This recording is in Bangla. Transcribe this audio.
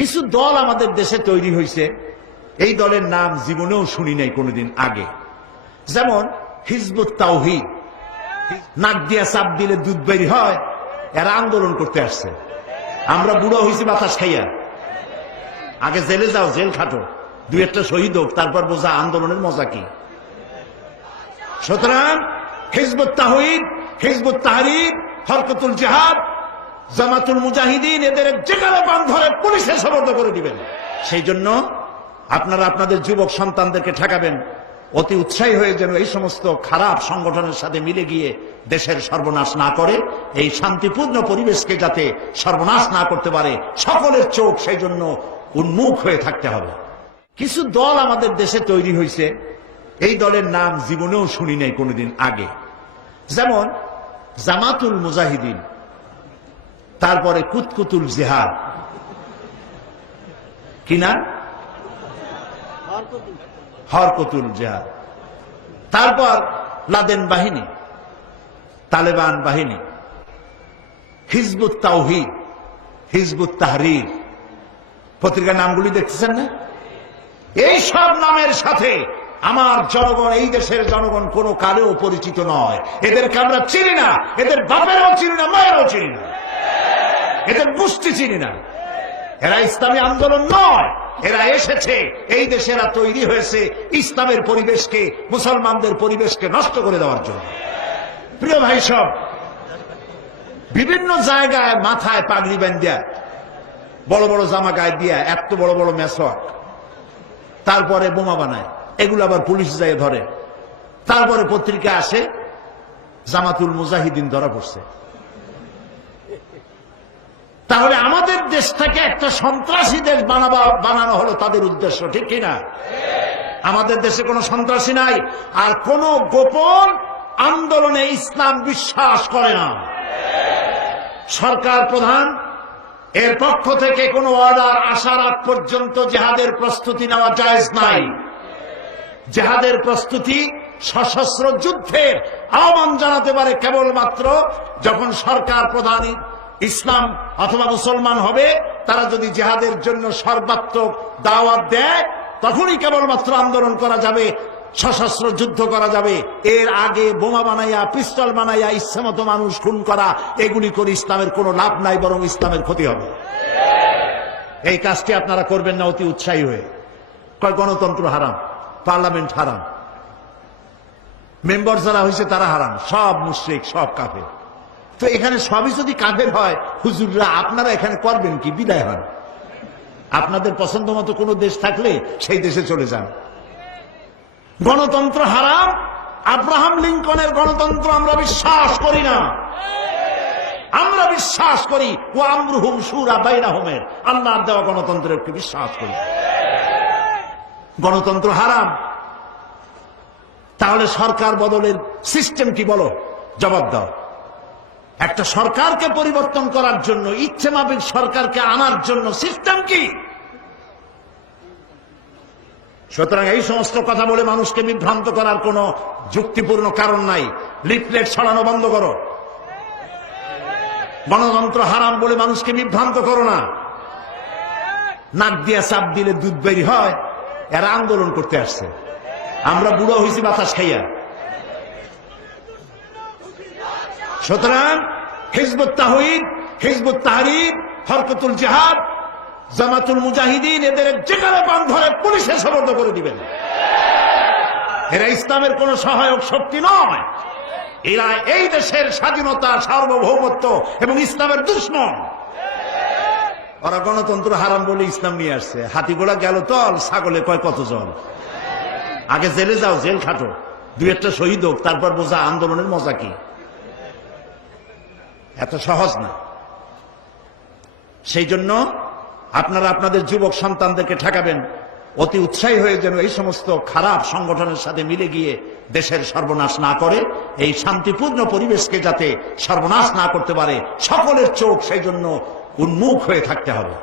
কিছু দল আমাদের দেশে তৈরি হয়েছে, এই দলের নাম জীবনেও শুনি নাই কোনোদিন আগে। যেমন হিজবুত তাওহীদ, নাক দিয়া চাপ দিলে দুধ বের হয়, এরা আন্দোলন করতে আসছে। আমরা বুড়ো হয়েছি বাতাস খাইয়া। আগে জেলে যাও, জেল খাটো, দুই একটা শহীদ হোক, তারপর বোঝা আন্দোলনের মজা কি। সুতরাং হিজবুত তাওহীদ, হিজবুত তাহরীর, হরকতুল জিহাদ, জামাতুল মুজাহিদিন, এদের যেখানে বান ধরে পুলিশে সোপর্দ করে দিবেন। সেই জন্য আপনারা আপনাদের যুবক সন্তানদেরকে ঠেকাবেন, অতি উৎসাহী হয়ে যেন এই সমস্ত খারাপ সংগঠনের সাথে মিলে গিয়ে দেশের সর্বনাশ না করে, এই শান্তিপূর্ণ পরিবেশকে যাতে সর্বনাশ না করতে পারে, সকলের চোখ সেই জন্য উন্মুখ হয়ে থাকতে হবে। কিছু দল আমাদের দেশে তৈরি হয়েছে, এই দলের নাম জীবনেও শুনি নাই কোনোদিন আগে। যেমন জামাতুল মুজাহিদিন, তারপরে কুতকুতুল জিহাদ, কি না, হরকতুল জিহাদ, তারপর লাদেন বাহিনী, তালেবান বাহিনী, হিজবুত তাওহীদ, হিজবুত তাহরীর, পত্রিকার নামগুলি দেখতেছেন না? এই সব নামের সাথে আমার জনগণ, এই দেশের জনগণ কোনো কালেও পরিচিত নয়। এদেরকে আমরা চিনি না, এদের বাপেরাও চিনি না, মায়েরাও চিনি না, এদের গোষ্ঠী চিনি না। এরা ইসলামী আন্দোলন নয়, এরা এসেছে এই দেশে, এরা তৈরি হয়েছে ইসলামের পরিবেশকে, মুসলমানদের পরিবেশকে নষ্ট করে দেওয়ার জন্য। প্রিয় ভাই সব, বিভিন্ন জায়গায় মাথায় পাগড়ি বাঁধিয়া, বড় বড় জামা গায়ে দিয়া, এত বড় বড় মেসওয়াক, তারপরে বোমা বানায়, এগুলো আবার পুলিশ যায় ধরে। তারপরে পত্রিকা আসে জামাতুল মুজাহিদিন ধরা পড়ছে। তাহলে আমাদের দেশটাকে একটা সন্ত্রাসী দেশ বানানো হলো তাদের উদ্দেশ্য, ঠিক কিনা? আমাদের দেশে কোনো সন্ত্রাসী নাই, আর কোন গোপন আন্দোলনে ইসলাম বিশ্বাস করে না। সরকার প্রধান এর পক্ষ থেকে কোনো অর্ডার আসার আগ পর্যন্ত জিহাদের প্রস্তুতি নেওয়া জায়েজ নাই। জিহাদের প্রস্তুতি সশস্ত্র যুদ্ধের আহ্বান জানাতে পারে কেবলমাত্র যখন সরকার প্রধান ইসলাম অথবা মুসলমান হবে, তারা যদি জিহাদের জন্য সর্বাত্মক দাওয়াত দেয়, তখনই কেবলমাত্র আন্দোলন করা যাবে, সশস্ত্র যুদ্ধ করা যাবে। এর আগে বোমা বানাইয়া, পিস্তল বানাইয়া ইচ্ছামতো মানুষ খুন করা, এগুলি করে ইসলামের কোনো লাভ নাই, বরং ইসলামের ক্ষতি হবে। এই কাজটি আপনারা করবেন না অতি উৎসাহী হয়ে। কয় গণতন্ত্র হারাম, পার্লামেন্ট হারাম, মেম্বার যারা হয়েছে তারা হারাম, সব মুশরিক, সব কাফের। তো এখানে সবই যদি কাফের হয়, হুজুররা আপনারা এখানে করবেন কি? বিদায় হন। আপনাদের পছন্দ মতো কোনো দেশ থাকলে সেই দেশে চলে যান। গণতন্ত্র হারাম, আব্রাহাম লিঙ্কনের গণতন্ত্র আমরা বিশ্বাস করি না। আমরা বিশ্বাস করি ও আমরুহুম শুরা বাইনাহুমের, আল্লাহর দেওয়া গণতন্ত্রের বিশ্বাস করি। গণতন্ত্র হারাম, তাহলে সরকার বদলের সিস্টেম কি বলো? জবাব দাও। একটা সরকারকে পরিবর্তন করার জন্য, ইচ্ছেমাফিক সরকারকে আনার জন্য সিস্টেম কি? সুতরাং এই সমস্ত কথা বলে মানুষকে বিভ্রান্ত করার কোনো যুক্তিপূর্ণ কারণ নাই। লিফলেট ছড়ানো বন্ধ করো। গণতন্ত্র হারাম বলে মানুষকে বিভ্রান্ত করো না। নাক দিয়া চাপ দিলে দুধ বের হয়, এরা আন্দোলন করতে আসছে। আমরা বুড়ো হয়েছি বাতাস খাইয়া। সুতরাং হিজবুত তাওহীদ, হিজবুত তাহরীর, হরকতুল জিহাদ, জামাতুল মুজাহিদিন, এদের যেখানে বান ধরে পুলিশে সোপর্দ করে দিবেন। এরা ইসলামের কোন সহায়ক শক্তি নয়, এরা এই দেশের স্বাধীনতা, সার্বভৌমত্ব এবং ইসলামের দুশমন। ওরা গণতন্ত্র হারাম বলে ইসলাম নিয়ে আসছে। হাতি ঘোড়া গেল তল, ছাগলে কয় কত জল। আগে জেলে যাও, জেল খাটো, দুই একটা শহীদ হোক, তারপর বোঝা আন্দোলনের মজা কি। এত সহজ না। সেই জন্য আপনারা আপনাদের যুবক সন্তানদেরকে ঠেকাবেন, অতি উৎসাহী হয়ে যেন এই সমস্ত খারাপ সংগঠনের সাথে মিলে গিয়ে দেশের সর্বনাশ না করে, এই শান্তিপূর্ণ পরিবেশকে যাতে সর্বনাশ না করতে পারে, সকলের চোখ সেই জন্য উন্মুখ হয়ে থাকতে হবে।